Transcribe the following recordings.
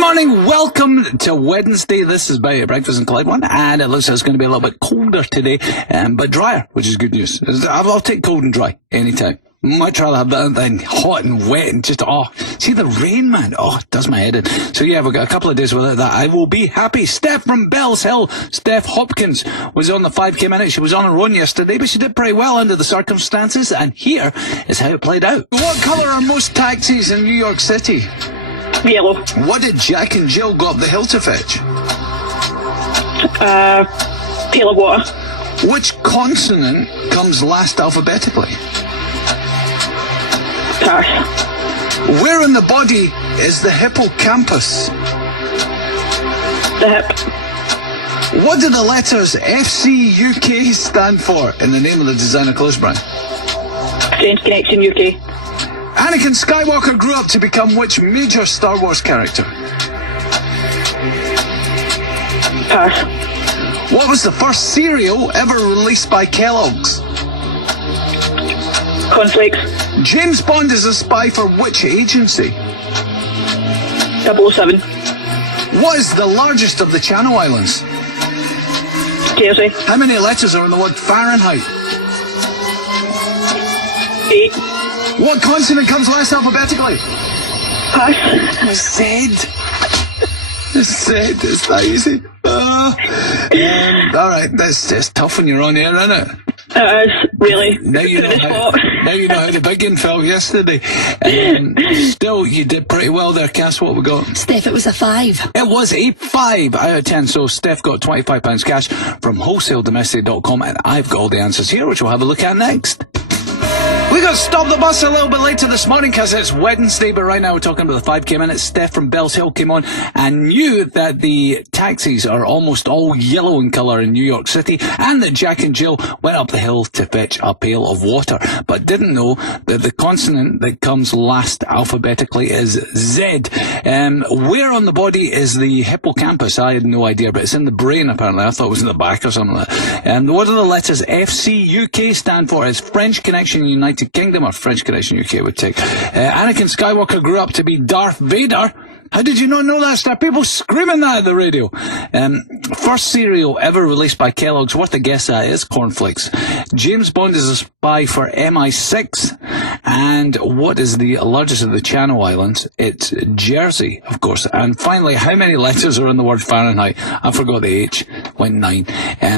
morning, welcome to Wednesday. This is Bowie at Breakfast and Clyde one, and it looks like it's going to be a little bit colder today, but drier, which is good news. I'll take cold and dry anytime. Much rather have that than hot and wet and just, see the rain, man. It does my head in. So yeah, we've got a couple of days without that. I will be happy. Steph from Bells Hill, Steph Hopkins, was on the 5K minute. She was on her run yesterday, but she did pretty well under the circumstances, and here is how it played out. What colour are most taxis in New York City? Yellow. What did Jack and Jill go up the hill to fetch? Pail of water. Which consonant comes last alphabetically? Pass. Where in the body is the hippocampus? The hip. What do the letters FCUK stand for in the name of the designer clothes brand? Strange Connection UK. Anakin Skywalker grew up to become which major Star Wars character? Pass. What was the first cereal ever released by Kellogg's? Cornflakes. James Bond is a spy for which agency? 007. What is the largest of the Channel Islands? Jersey. How many letters are in the word Fahrenheit? 8. What consonant comes last alphabetically? Pass. Z. Z. It's that easy. Alright, that's tough when you're on air, isn't it? It is, really. Now you know how the big one felt yesterday. Still, you did pretty well there, Cass. What we got? Steph, it was a 5. It was a 5 out of 10. So Steph got £25 cash from wholesaledomestic.com, and I've got all the answers here, which we'll have a look at next. We got to stop the bus a little bit later this morning because it's Wednesday, but right now we're talking about the 5K minute. Steph from Bells Hill came on and knew that the taxis are almost all yellow in colour in New York City, and that Jack and Jill went up the hill to fetch a pail of water, but didn't know that the consonant that comes last alphabetically is Z. Where on the body is the hippocampus? I had no idea, but it's in the brain apparently. I thought it was in the back or something like that. What do the letters FCUK stand for? It's French Connection United Kingdom, or French Connection UK would take. Anakin Skywalker grew up to be Darth Vader. How did you not know that? There are people screaming that at the radio. First cereal ever released by Kellogg's, worth a guess at, is cornflakes. James Bond is a spy for MI6. And what is the largest of the Channel Islands? It's Jersey, of course. And finally, how many letters are in the word Fahrenheit? I forgot the H, went 9.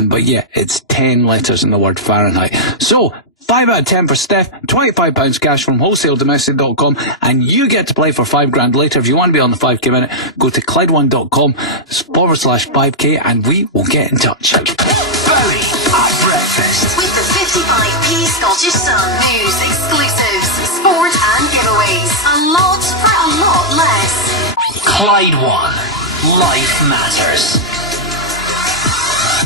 But yeah, it's 10 letters in the word Fahrenheit. So, 5 out of 10 for Steph, £25 cash from wholesaledomestic.com, and you get to play for $5,000 later. If you want to be on the 5K minute, go to Clyde1.com/5K and we will get in touch. Bowie at breakfast. With the 55p Scottish Sun news, exclusives, sport and giveaways. A lot for a lot less. Clyde 1. Life matters.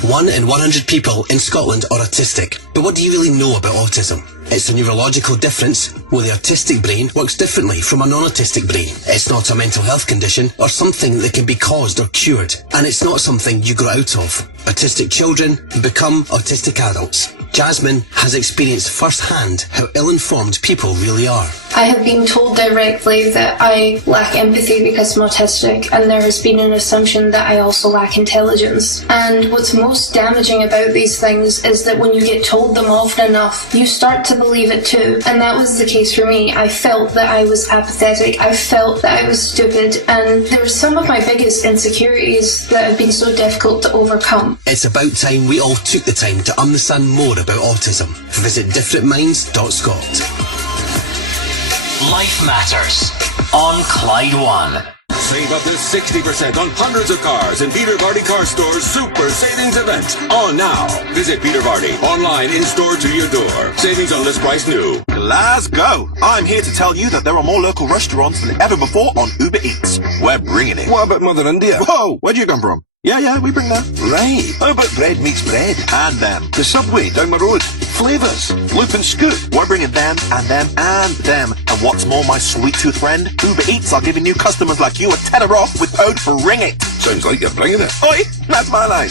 1 in 100 people in Scotland are autistic. But what do you really know about autism? It's a neurological difference where the autistic brain works differently from a non-autistic brain. It's not a mental health condition or something that can be caused or cured. And it's not something you grow out of. Autistic children become autistic adults. Jasmine has experienced firsthand how ill-informed people really are. I have been told directly that I lack empathy because I'm autistic, and there has been an assumption that I also lack intelligence. And what's most damaging about these things is that when you get told them often enough, you start to believe it too. And that was the case for me. I felt that I was apathetic, I felt that I was stupid, and there were some of my biggest insecurities that have been so difficult to overcome. It's about time we all took the time to understand more about autism. Visit differentminds.scot. Life matters on Clyde 1. Save up to 60% on hundreds of cars in Peter Vardy Car Store's Super Savings Event. On now. Visit Peter Vardy. Online, in-store, to your door. Savings on list price new. Glasgow. I'm here to tell you that there are more local restaurants than ever before on Uber Eats. We're bringing it. What about Mother India? Whoa, where'd you come from? Yeah, we bring that. Right. How about bread meets bread? And them. The Subway down my road. Flavours. Loop and Scoop. We're bringing them, and them, and them. And what's more, my sweet tooth friend, Uber Eats are giving new customers like you a tenner off with code for Ring It. Sounds like you're bringing it. Oi, that's my line.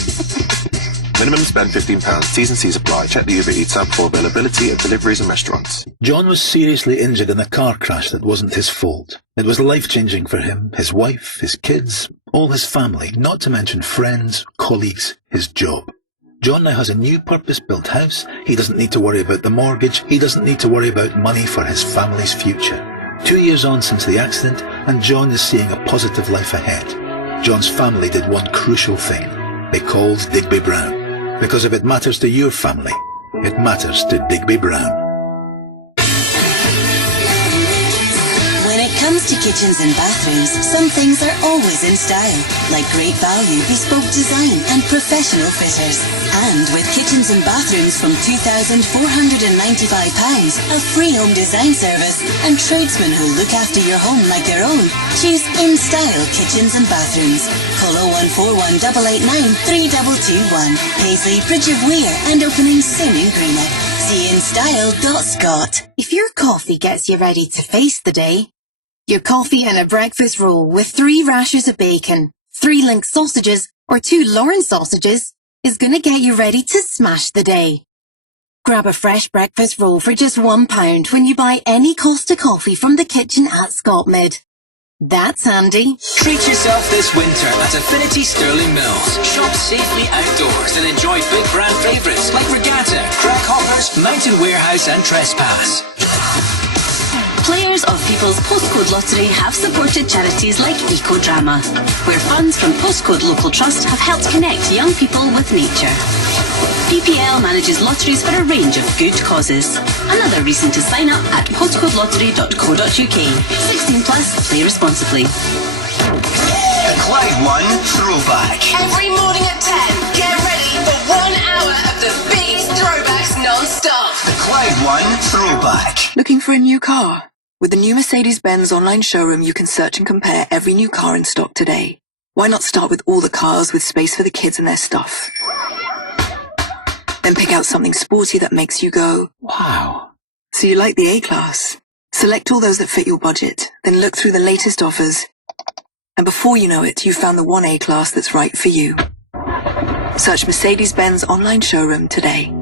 Minimum spend £15. T's and C's apply. Check the Uber Eats app for availability of deliveries and restaurants. John was seriously injured in a car crash that wasn't his fault. It was life-changing for him, his wife, his kids, all his family, not to mention friends, colleagues, his job. John now has a new purpose-built house. He doesn't need to worry about the mortgage. He doesn't need to worry about money for his family's future. 2 years on since the accident, and John is seeing a positive life ahead. John's family did one crucial thing. They called Digby Brown. Because if it matters to your family, it matters to Digby Brown. When it comes to kitchens and bathrooms, some things are always in style, like great value, bespoke design and professional fitters. And with kitchens and bathrooms from £2,495, a free home design service, and tradesmen who look after your home like their own, choose In Style Kitchens and Bathrooms. Call 0141 889 3221. Paisley, Bridge of Weir, and opening soon in Greenock. See instyle.scot. If your coffee gets you ready to face the day, your coffee and a breakfast roll with 3 rashers of bacon, 3 Link sausages, or 2 Lauren sausages is going to get you ready to smash the day. Grab a fresh breakfast roll for just £1 when you buy any Costa coffee from the kitchen at Scotmid. That's handy. Treat yourself this winter at Affinity Stirling Mills. Shop safely outdoors and enjoy big brand favourites like Regatta, Crackhoppers, Mountain Warehouse and Trespass. Players of People's Postcode Lottery have supported charities like Ecodrama, where funds from Postcode Local Trust have helped connect young people with nature. PPL manages lotteries for a range of good causes. Another reason to sign up at postcodelottery.co.uk. 16 plus, play responsibly. The Clyde One Throwback. Every morning at 10, get ready for 1 hour of the biggest throwbacks non-stop. The Clyde One Throwback. Looking for a new car? With the new Mercedes-Benz online showroom, you can search and compare every new car in stock today. Why not start with all the cars with space for the kids and their stuff? Then pick out something sporty that makes you go, Wow. so you like the A-Class. Select all those that fit your budget, then look through the latest offers. And before you know it, you've found the one A-Class that's right for you. Search Mercedes-Benz online showroom today.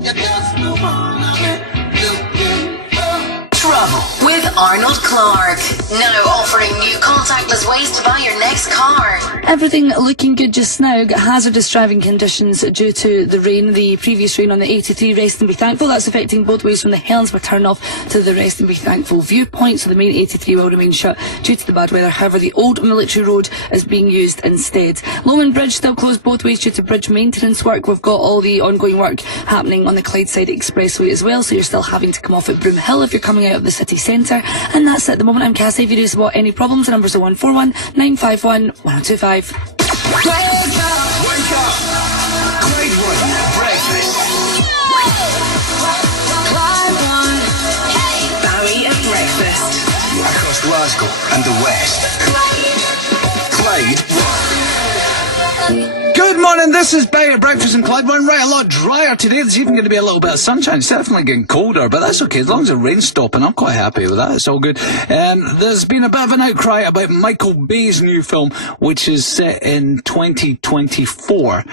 Travel. With Arnold Clark. Now offering new contactless ways to buy your next car. Everything looking good just now. Got hazardous driving conditions due to the rain, the previous rain on the 83 Rest and Be Thankful. That's affecting both ways from the Helensburgh turn off to the Rest and Be Thankful viewpoint. So the main 83 will remain shut due to the bad weather. However, the old Military Road is being used instead. Lomond Bridge still closed both ways due to bridge maintenance work. We've got all the ongoing work happening on the Clydeside Expressway as well. So you're still having to come off at Broomhill if you're coming out of the city centre. And that's at the moment. I'm Cassie. If you do spot any problems, the numbers are 141 951 1025. Wake up! Clyde One Breakfast. Clyde One. Hey! Bowie at breakfast. Across Glasgow and the West. Clyde One. Good morning, this is Bowie at Breakfast in Clyde. One right a lot drier today. There's even going to be a little bit of sunshine. It's definitely getting colder, but that's okay. As long as the rain's stopping, I'm quite happy with that. It's all good. There's been a bit of an outcry about Michael Bay's new film, which is set in 2024.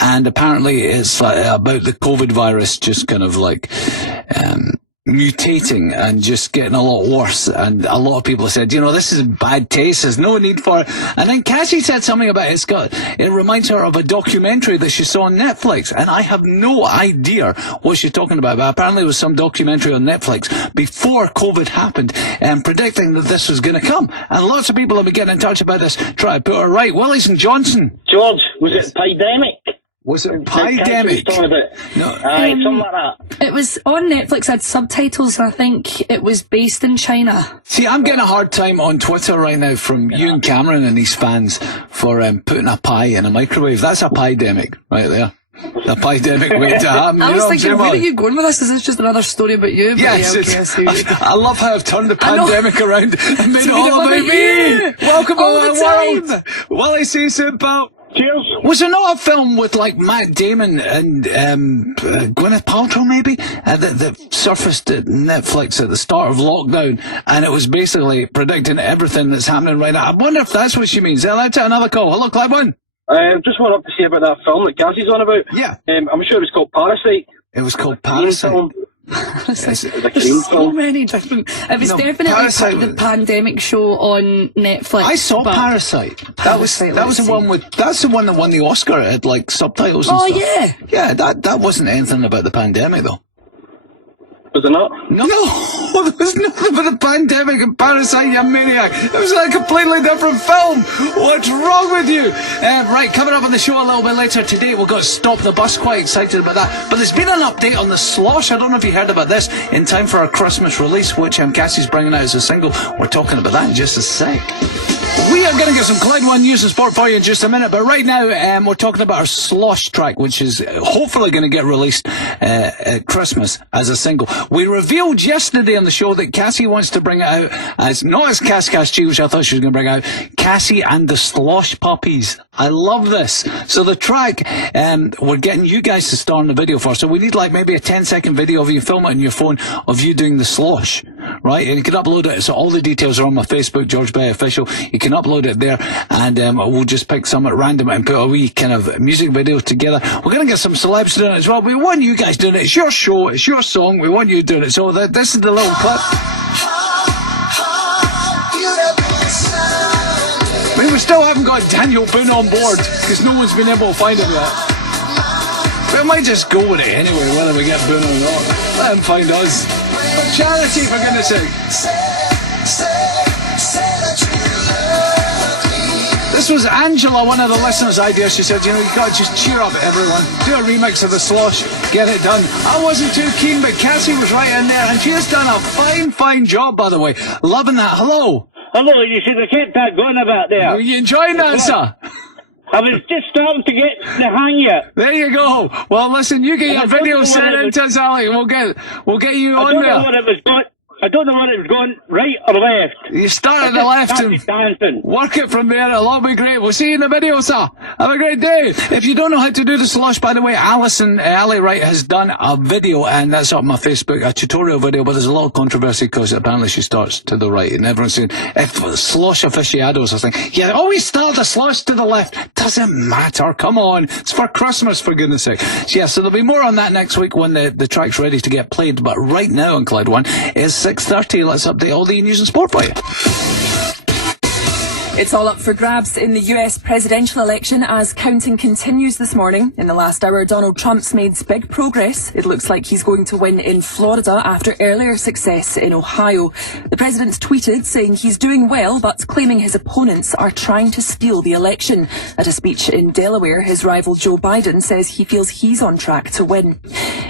And apparently it's about the COVID virus just kind of like, mutating and just getting a lot worse, and a lot of people have said, you know, this is bad taste, there's no need for it. And then Cassie said something about it reminds her of a documentary that she saw on Netflix, and I have no idea what she's talking about, but apparently there was some documentary on Netflix before COVID happened, and predicting that this was going to come, and lots of people have been getting in touch about this, try to put her right. Willis and Johnson. George, was it Pandemic? Was it Pandemic? No, something like that. It was on Netflix, had subtitles, and I think it was based in China. See, I'm getting a hard time on Twitter right now from Ewan Cameron and his fans for putting a pie in a microwave. That's a pandemic right there. A pandemic waiting to happen. I was thinking, where are you going with this? Is this just another story about you? But yes, I love how I've turned the pandemic around and made it all about me. Welcome to my world. Willie, see you soon, pal. Cheers. Was there not a film with like Matt Damon and Gwyneth Paltrow maybe that surfaced at Netflix at the start of lockdown, and it was basically predicting everything that's happening right now? I wonder if that's what she means. Let's take another call. Hello, Clyde One. Just went up to see about that film that Cassie's on about. Yeah. I'm sure it was called Parasite. It was called Parasite. There's so many different. It was definitely the pandemic show on Netflix. I saw Parasite. That was the one with. That's the one that won the Oscar. It had like subtitles and stuff. Yeah. Yeah, that wasn't anything about the pandemic though. Was it not? No, there was nothing but the pandemic and Parasite, you maniac. It was like a completely different film. What's wrong with you? Right, coming up on the show a little bit later today, we've got Stop the Bus. Quite excited about that. But there's been an update on the Slosh. I don't know if you heard about this. In time for our Christmas release, which Cassie's bringing out as a single. We're talking about that in just a sec. We are going to get some Clyde One news and sport for you in just a minute, but right now we're talking about our Slosh track, which is hopefully going to get released at Christmas as a single. We revealed yesterday on the show that Cassie wants to bring it out as, not as Cass G, which I thought she was going to bring out, Cassie and the Slosh Puppies. I love this. So the track, we're getting you guys to star in the video for, so we need like maybe a 10-second video of you, film it on your phone, of you doing the slosh, right? And you can upload it, so all the details are on my Facebook, George Bay Official. You can upload it there, and we'll just pick some at random and put a wee kind of music video together. We're going to get some celebs doing it as well. We want you guys doing it. It's your show, it's your song, we want you doing it. So this is the little clip. I mean, we still haven't got Daniel Boone on board, because no one's been able to find him yet. But I might just go with it anyway, whether we get Boone or not. Let him find us. For charity, for goodness sake. This was Angela, one of the listeners' ideas. She said, you know, you got to just cheer up everyone. Do a remix of the Slosh, get it done. I wasn't too keen, but Cassie was right in there, and she has done a fine job, by the way. Loving that. Hello. Hello, you should have kept that going about there. Are you enjoying that, sir? I was just starting to get the hang of it. There you go. Well, listen, you get your video sent into us, Ali, and we'll get you on there. I don't know what it was going, right or left. You start at the left and work it from there. It'll all be great. We'll see you in the video, sir. Have a great day. If you don't know how to do the slosh, by the way, Ali Wright has done a video, and that's up on my Facebook, a tutorial video, but there's a lot of controversy because apparently she starts to the right, and everyone's saying, if slosh aficionados are saying, yeah, always start the slosh to the left. Doesn't matter. Come on. It's for Christmas, for goodness sake. So, yeah, so there'll be more on that next week when the track's ready to get played, but right now on Clyde One is 6:30. Let's update all the news and sport for you. It's all up for grabs in the US presidential election as counting continues this morning. In the last hour, Donald Trump's made big progress. It looks like he's going to win in Florida after earlier success in Ohio. The president's tweeted saying he's doing well, but claiming his opponents are trying to steal the election. At a speech in Delaware, his rival Joe Biden says he feels he's on track to win.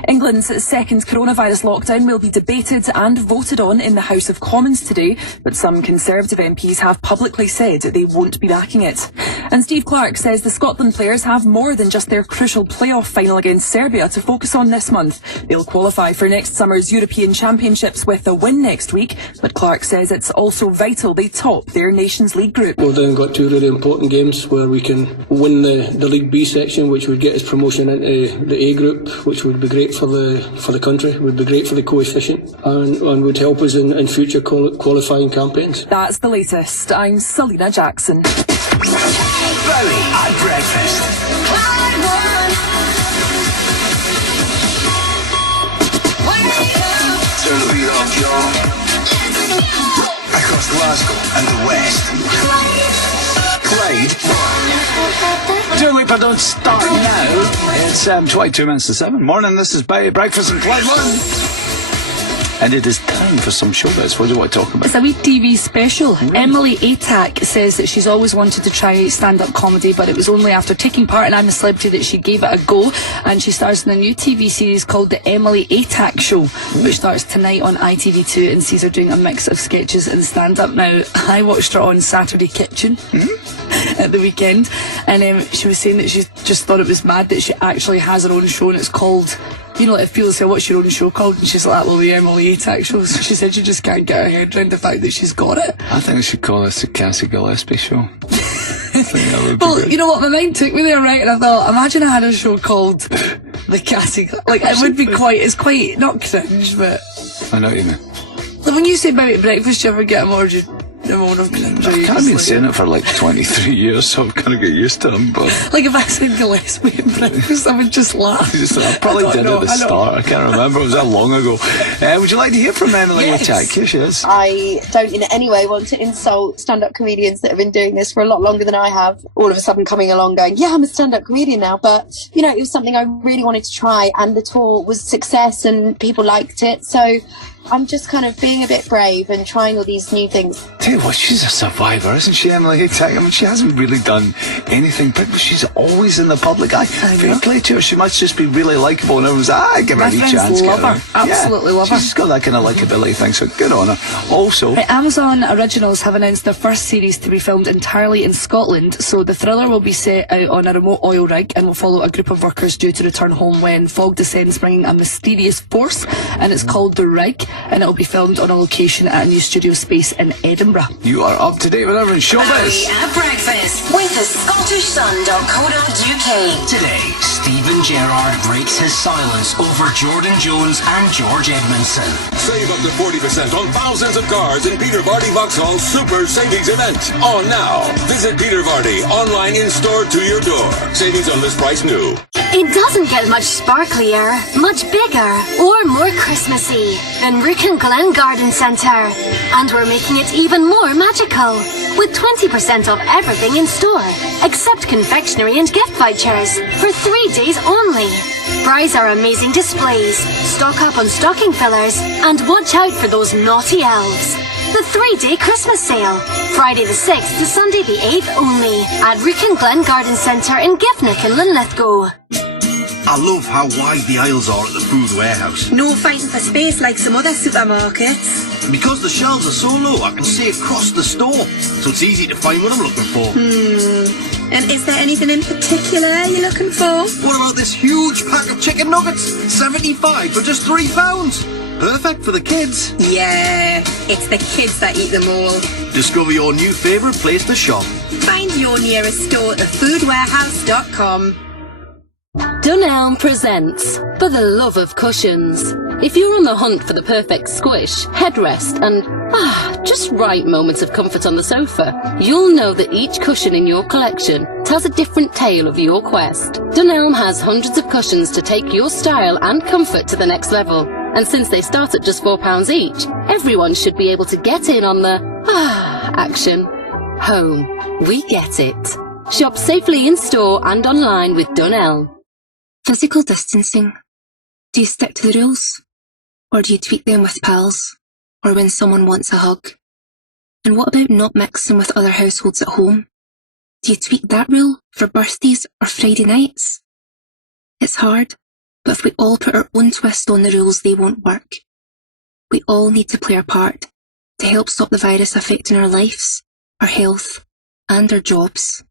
England's second coronavirus lockdown will be debated and voted on in the House of Commons today, but some Conservative MPs have publicly said they won't be backing it. And Steve Clarke says the Scotland players have more than just their crucial playoff final against Serbia to focus on this month. They'll qualify for next summer's European Championships with a win next week, but Clarke says it's also vital they top their Nations League group. We've then got two really important games where we can win the League B section, which would get us promotion into the A group, which would be great for the country, would be great for the coefficient, and would help us in future qualifying campaigns. That's the latest. I'm Selena Jackson. Bowie at breakfast. Turn the beat off, y'all. Across Glasgow and the West. Clyde. Dua Lipa, don't start now. It's 22 minutes to 7. Morning, this is Bowie Breakfast and Clyde One. And it is time for some showbiz. What do you want to talk about? It's a wee TV special. Emily Atack says that she's always wanted to try stand-up comedy, but it was only after taking part in I'm a Celebrity that she gave it a go, and she stars in a new TV series called The Emily Atack Show, which starts tonight on ITV2 and sees her doing a mix of sketches and stand-up. Now, I watched her on Saturday Kitchen at the weekend, and she was saying that she just thought it was mad that she actually has her own show, and it's called, you know, if people say, what's your own show called? And she's like, well, the Emily Atack Show. So she said she just can't get her head around the fact that she's got it. I think we should call this the Cassie Gillespie Show. Well, you know what, my mind took me there, right? And I thought, imagine I had a show called the Cassie, like, it would be it's quite, not cringe, but... I know what you mean. Like, when you say Bowie at breakfast, do you ever get a more I've I've been saying it for like 23 years, so I've kind of got used to them. But like if I said Gillespie at breakfast, I would just laugh. I probably did at the start. I can't remember. It was that long ago. Would you like to hear from Emily Whittack? Here she is. I don't in any way want to insult stand-up comedians that have been doing this for a lot longer than I have. All of a sudden coming along going, yeah, I'm a stand-up comedian now. But, you know, it was something I really wanted to try, and the tour was a success and people liked it. So I'm just kind of being a bit brave and trying all these new things. Tell you what, she's a survivor, isn't she, Emily Whittack? I mean, she hasn't really done anything, but she's always in the public eye. Fair play to her. She must just be really likeable, and everyone's give her a chance. Love her. Absolutely love her. She's got that kind of likeability thing, so good on her. Also, Amazon Originals have announced their first series to be filmed entirely in Scotland, so the thriller will be set out on a remote oil rig and will follow a group of workers due to return home when fog descends, bringing a mysterious force, and it's called The Rig, and it'll be filmed on a location at a new studio space in Edinburgh. You are up to date with everything showbiz. Bowie at breakfast with the ScottishSun.co.uk. Today, Stephen Gerrard breaks his silence over Jordan Jones and George Edmondson. Save up to 40% on thousands of cars in Peter Vardy Vauxhall's Super Savings Event. On now. Visit Peter Vardy online in-store to your door. Savings on list price new. It doesn't get much sparklier, much bigger, or more Christmassy than Rookin Glen Garden Centre. And we're making it even more magical, with 20% off everything in store, except confectionery and gift vouchers, for 3 days only. Prize our amazing displays, stock up on stocking fillers, and watch out for those naughty elves. The 3-day Christmas sale, Friday the 6th to Sunday the 8th only, at Rookin Glen Garden Centre in Giffnock and Linlithgow. I love how wide the aisles are at the food warehouse. No fighting for space like some other supermarkets. And because the shelves are so low, I can see across the store, so it's easy to find what I'm looking for. And is there anything in particular you're looking for? What about this huge pack of chicken nuggets? 75 for just £3. Perfect for the kids. Yeah, it's the kids that eat them all. Discover your new favourite place to shop. Find your nearest store at thefoodwarehouse.com. Dunelm presents For the Love of Cushions. If you're on the hunt for the perfect squish, headrest and just right moments of comfort on the sofa, you'll know that each cushion in your collection tells a different tale of your quest. Dunelm has hundreds of cushions to take your style and comfort to the next level. And since they start at just £4 each, everyone should be able to get in on the action. Home. We get it. Shop safely in store and online with Dunelm. Physical distancing. Do you stick to the rules? Or do you tweak them with pals? Or when someone wants a hug? And what about not mixing with other households at home? Do you tweak that rule for birthdays or Friday nights? It's hard, but if we all put our own twist on the rules, they won't work. We all need to play our part to help stop the virus affecting our lives, our health, and our jobs.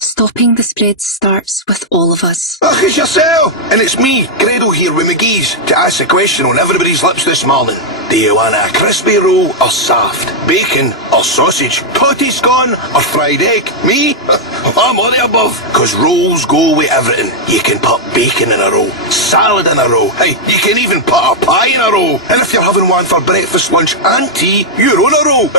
Stopping the spread starts with all of us. Ach, it's yourself! And it's me, Grado here with McGee's, to ask a question on everybody's lips this morning. Do you want a crispy roll or soft? Bacon or sausage? Potty scone or fried egg? Me? I'm all the above. Because rolls go with everything. You can put bacon in a roll, salad in a roll. Hey, you can even put a pie in a roll. And if you're having one for breakfast, lunch and tea, you're on a roll.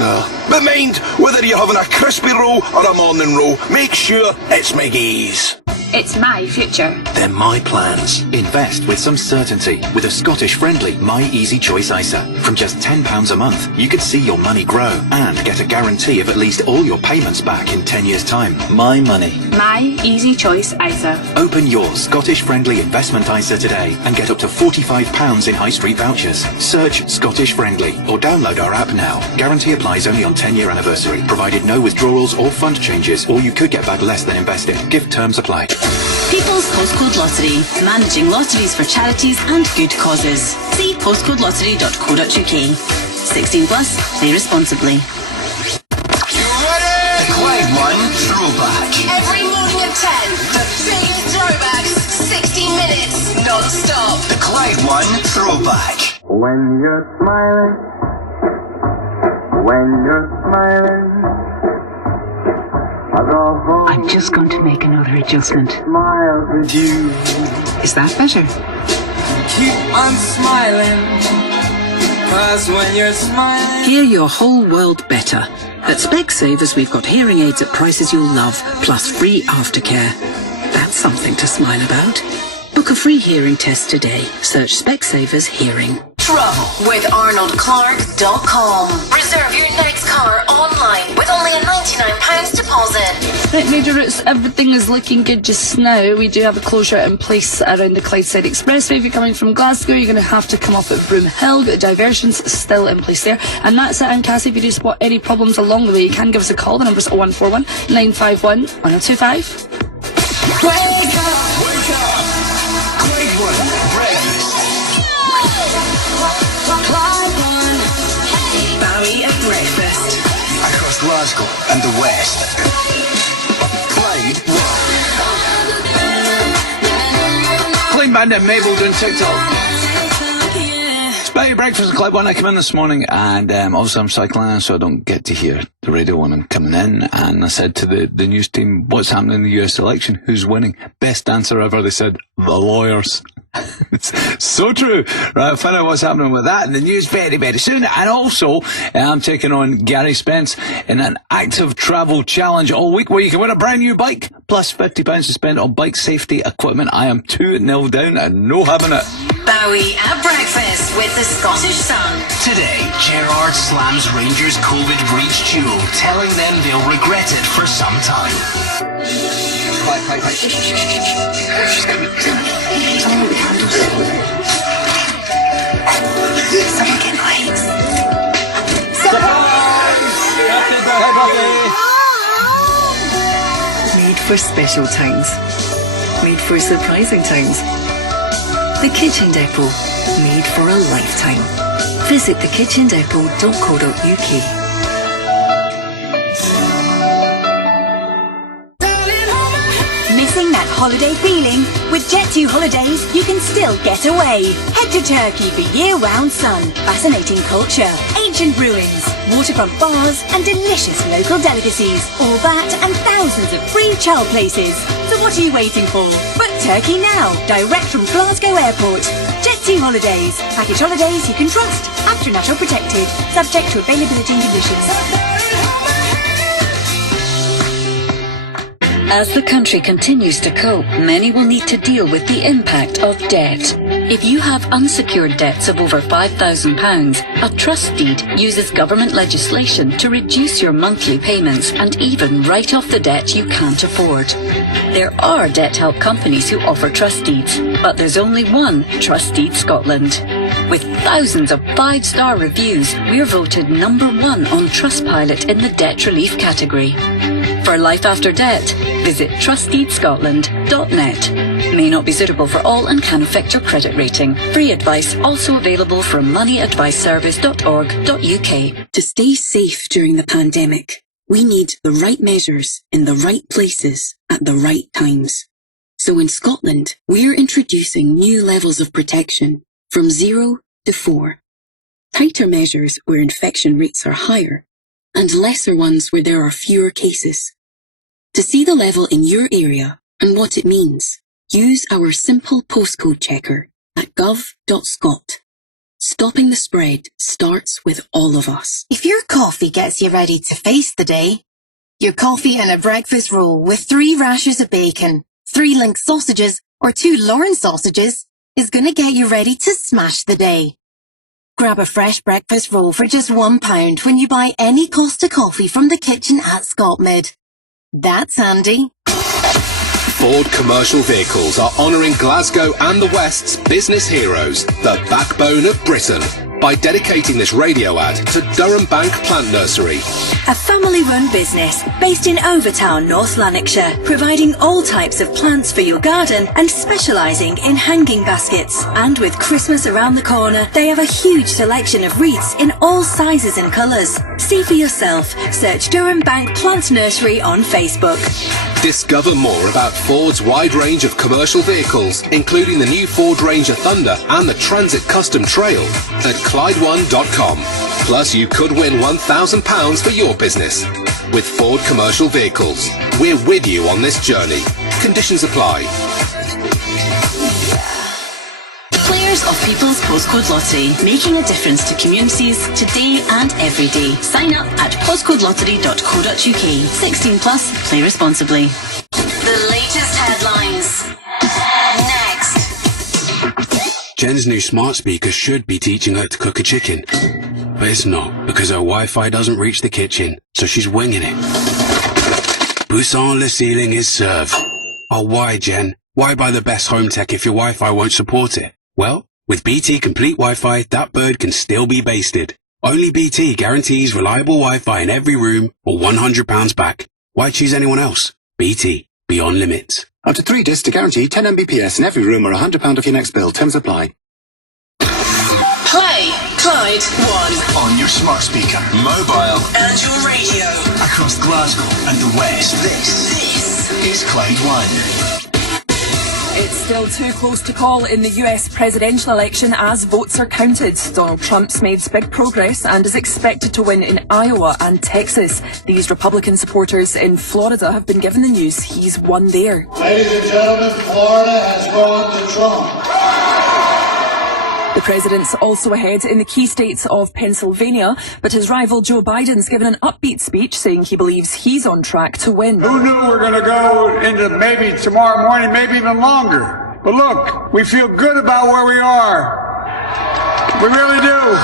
No. But mind, whether you're having a crispy roll or a morning roll, make sure it's McGee's. It's my future. They're my plans. Invest with some certainty with a Scottish-friendly My Easy Choice ISA. From just £10 a month, you could see your money grow and get a guarantee of at least all your payments back in 10 years' time. My money. My Easy Choice ISA. Open your Scottish-friendly investment ISA today and get up to £45 in high street vouchers. Search Scottish-friendly or download our app now. Guarantee applies only on 10-year anniversary, provided no withdrawals or fund changes, or you could get back less than invested. Give terms apply. People's Postcode Lottery, managing lotteries for charities and good causes. See postcodelottery.co.uk. 16 plus, play responsibly. The Clyde One Throwback. Every morning at 10, the biggest throwbacks, 60 minutes, non-stop. The Clyde One Throwback. When you're smiling, I'm just going to make another adjustment. Is that better? keep on smiling. 'Cause when you're smiling. Hear your whole world better. At Specsavers, we've got hearing aids at prices you'll love, plus free aftercare. That's something to smile about. Book a free hearing test today. Search Specsavers Hearing. Travel with ArnoldClark.com. Reserve your next car online with only a £99 deposit. Right, major routes, everything is looking good just now. We do have a closure in place around the Clydeside Expressway. If you're coming from Glasgow, you're going to have to come off at Broomhill. Diversions still in place there. And that's it. And Cassie, if you do spot any problems along the way, you can give us a call. The number's 0141 951 1025. Wake up! Wake up! Clyde One Breakfast. Clyde One. Bowie at breakfast. Across Glasgow and the West. Clyde Clean Bandit and Mabel doing TikTok. Bowie Breakfast at Clyde One. I come in this morning and obviously I'm cycling, so I don't get to hear the radio when I'm coming in. And I said to the news team, what's happening in the US election? Who's winning? Best answer ever. They said, the lawyers. It's so true. Right, I'll find out what's happening with that in the news very, very soon. And also, I'm taking on Gary Spence in an active travel challenge all week where you can win a brand new bike plus £50 to spend on bike safety equipment. I am 2-0 down and no having it. Bowie at breakfast with the Scottish Sun. Today, Gerrard slams Rangers' COVID breach duo, telling them they'll regret it for some time. Someone get lights. Made for special times. Made for surprising times. The Kitchen Depot. Made for a lifetime. Visit thekitchendepot.co.uk. Missing that holiday feeling? With Jet2 Holidays, you can still get away. Head to Turkey for year-round sun, fascinating culture, ancient ruins, waterfront bars, and delicious local delicacies. All that and thousands of free child places. So what are you waiting for? Book Turkey now, direct from Glasgow Airport. Jet2 Holidays. Package holidays you can trust. Astronaut protected. Subject to availability and conditions. As the country continues to cope, many will need to deal with the impact of debt. If you have unsecured debts of over £5,000, a trust deed uses government legislation to reduce your monthly payments and even write off the debt you can't afford. There are debt help companies who offer trust deeds, but there's only one Trust Deed Scotland. With thousands of 5-star reviews, we're voted #1 on Trustpilot in the debt relief category. For life after debt, visit trustdeedscotland.net. May not be suitable for all and can affect your credit rating. Free advice also available from moneyadviceservice.org.uk. To stay safe during the pandemic, we need the right measures in the right places at the right times. So in Scotland, we're introducing new levels of protection from 0 to 4. Tighter measures where infection rates are higher, and lesser ones where there are fewer cases. To see the level in your area and what it means, use our simple postcode checker at gov.scot. Stopping the spread starts with all of us. If your coffee gets you ready to face the day, your coffee and a breakfast roll with 3 rashers of bacon, 3 link sausages, or 2 Lauren sausages is going to get you ready to smash the day. Grab a fresh breakfast roll for just £1 when you buy any Costa coffee from the kitchen at Scotmid. That's handy. Ford Commercial Vehicles are honouring Glasgow and the West's business heroes, the backbone of Britain, by dedicating this radio ad to Durham Bank Plant Nursery. A family-run business based in Overtown, North Lanarkshire, providing all types of plants for your garden and specialising in hanging baskets. And with Christmas around the corner, they have a huge selection of wreaths in all sizes and colours. See for yourself. Search Durham Bank Plant Nursery on Facebook. Discover more about Ford's wide range of commercial vehicles, including the new Ford Ranger Thunder and the Transit Custom Trail, at Clyde1.com. Plus, you could win £1,000 for your business. With Ford Commercial Vehicles, we're with you on this journey. Conditions apply. Players Players of People's Postcode Lottery, making a difference to communities today and every day. Sign up at postcodelottery.co.uk. 16 plus, play responsibly. The latest headlines. Next. Jen's new smart speaker should be teaching her to cook a chicken. But it's not, because her Wi-Fi doesn't reach the kitchen, so she's winging it. Poussin le ceiling is serve. Oh, why, Jen? Why buy the best home tech if your Wi-Fi won't support it? Well, with BT Complete Wi-Fi, that bird can still be basted. Only BT guarantees reliable Wi-Fi in every room or £100 back. Why choose anyone else? BT. Beyond limits. Up to 3 discs to guarantee 10 Mbps in every room or £100 off your next bill. Terms apply. Play Clyde 1 On your smart speaker, mobile, and your radio. Across Glasgow and the West. This is Clyde 1. It's still too close to call in the US presidential election as votes are counted. Donald Trump's made big progress and is expected to win in Iowa and Texas. These Republican supporters in Florida have been given the news he's won there. Ladies and gentlemen, Florida has gone to Trump. The president's also ahead in the key states of Pennsylvania, but his rival Joe Biden's given an upbeat speech saying he believes he's on track to win. Who knew we're going to go into maybe tomorrow morning, maybe even longer? But look, we feel good about where we are. We really do.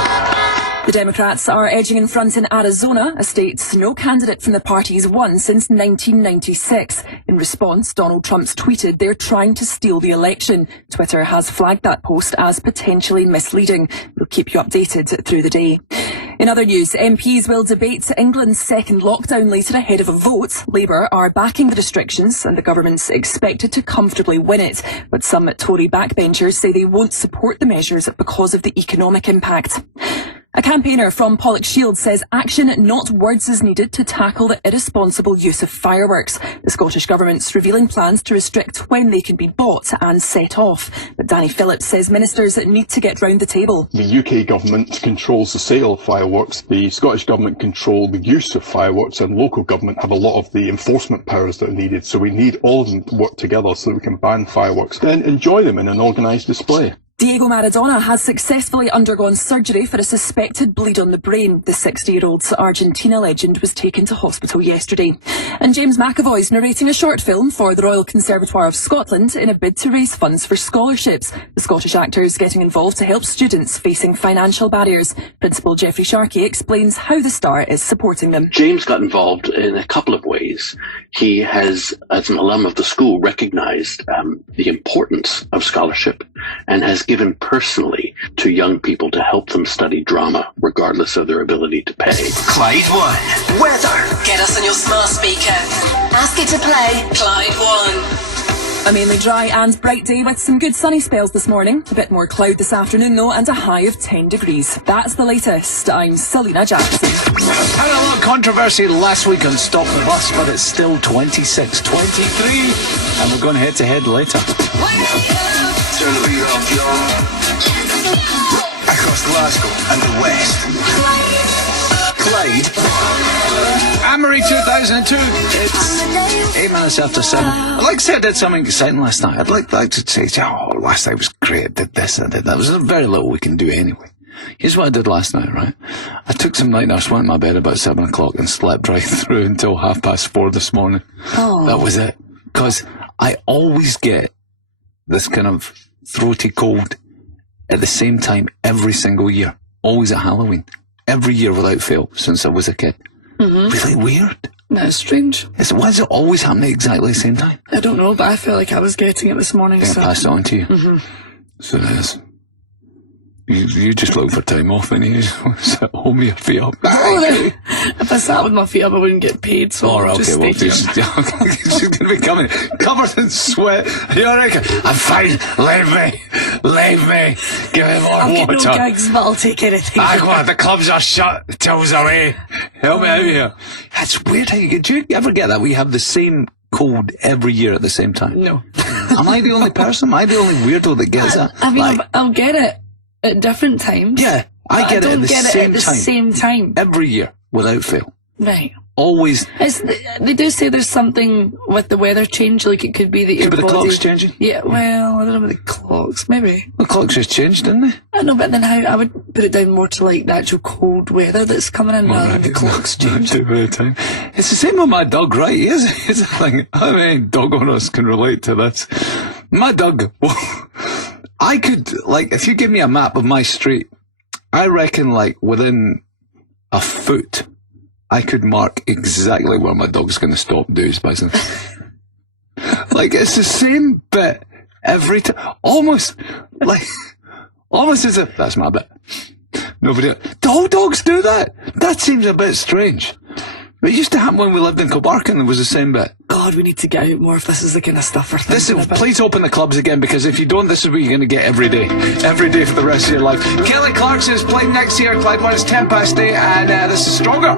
The Democrats are edging in front in Arizona, a state no candidate from the party's won since 1996. In response, Donald Trump's tweeted they're trying to steal the election. Twitter has flagged that post as potentially misleading. We'll keep you updated through the day. In other news, MPs will debate England's second lockdown later ahead of a vote. Labour are backing the restrictions and the government's expected to comfortably win it. But some Tory backbenchers say they won't support the measures because of the economic impact. A campaigner from Pollock Shields says action, not words, is needed to tackle the irresponsible use of fireworks. The Scottish Government's revealing plans to restrict when they can be bought and set off. But Danny Phillips says ministers need to get round the table. The UK Government controls the sale of fireworks, the Scottish Government control the use of fireworks, and local government have a lot of the enforcement powers that are needed. So we need all of them to work together so that we can ban fireworks and enjoy them in an organised display. Diego Maradona has successfully undergone surgery for a suspected bleed on the brain. The 60-year-old Argentina legend was taken to hospital yesterday. And James McAvoy's narrating a short film for the Royal Conservatoire of Scotland in a bid to raise funds for scholarships. The Scottish actor is getting involved to help students facing financial barriers. Principal Geoffrey Sharkey explains how the Star is supporting them. James got involved in a couple of ways. He has, as an alum of the school, recognised the importance of scholarship and has given personally to young people to help them study drama, regardless of their ability to pay. Clyde 1. Weather. Get us on your smart speaker. Ask it to play Clyde 1. A mainly dry and bright day with some good sunny spells this morning. A bit more cloud this afternoon though, and a high of 10 degrees. That's the latest. I'm Selena Jackson. Had a lot of controversy last week on Stop the Bus, but it's still 26-23, and we're going head to head later. Turn the beat up, y'all. Across Glasgow and the West. Clyde. Amory 2002. It's 8 minutes after 7. I'd like to say I did something exciting last night. I'd like to say, oh, last night was great. I did this, I did that. There's very little we can do anyway. Here's what I did last night, right? I took some night nurse, went to my bed about 7 o'clock and slept right through until 4:30 this morning. Oh. That was it. Because I always get this kind of throaty cold at the same time every single year. Always at Halloween. Every year without fail since I was a kid. Mm-hmm. Really weird. That's strange. Why does it always happen at exactly the same time? I don't know, but I feel like I was getting it this morning. I So. passed it on to you. Mm-hmm. So it is. You just look for time off and you sit at home with your feet up. If I sat with my feet up, I wouldn't get paid, so All right, just okay, stay well, tuned. she's going to be coming covered in sweat. You're like, I'm fine, leave me, give me more I'll water. get no gigs, but I'll take anything. The clubs are shut, the till's away. Help me out here. That's weird how you get, do you ever get that? We have the same cold every year at the same time? No. Am I the only person? Am I the only weirdo that gets that? I mean, I'll get it at different times. Yeah, I get it at the same time. Same time. Every year, without fail. Right. always... They do say there's something with the weather change, like it could be that your Could be the body... clock's changing? Yeah, well, I don't know about the clocks, maybe. The clocks just changed, didn't they? I know, but then how I would put it down more to like the actual cold weather that's coming in rather than the clocks changed. It's the same with my dog, right? Here's the thing. I mean, dog owners can relate to this. My dog, I could, like, if you give me a map of my street, I reckon, like, within a foot, I could mark exactly where my dog's going to stop do his business. Like, it's the same bit every time. Almost as if that's my bit. Nobody. All dogs do that. That seems a bit strange. It used to happen when we lived in Kilbarcon. It was the same bit. God, we need to get out more if this is the kind of stuff we're thinking about. Please open the clubs again, because if you don't, this is what you're going to get every day. Every day for the rest of your life. Kelly Clarkson's playing next year. Clyde 1 is 8:10, and this is Stronger.